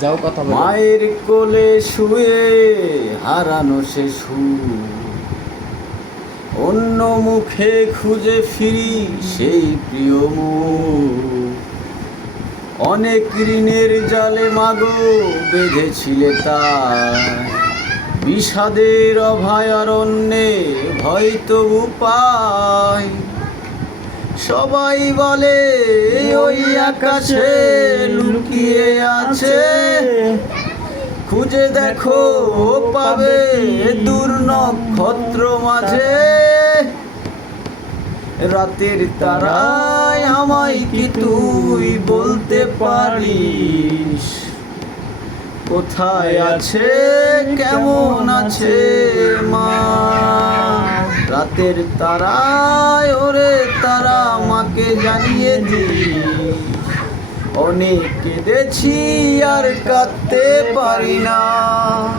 যাও কথা বলো। মায়ের কোলে শুয়ে হারানো সে সুর, অন্য মুখে খুঁজে ফিরি সেই প্রিয় মুখ। অনেক ঋণের জালে মাগো বেঁধেছিলে তার, বিষাদের অভয়ারণ্যে হয়তো উপায়। সবাই বলে ওই আকাশে লুকিয়ে আছে, খুঁজে দেখো পাবে দূর নক্ষত্র মাঝে। রাতের তারায় আমায় কি তুই বলতে পারিস, কোথায় আছে কেমন আছে মা? রাতের তারায় ওরে তারা আমাকে জানিয়ে দিস, অনেক কেঁদেছি আর কাঁদতে পারি না।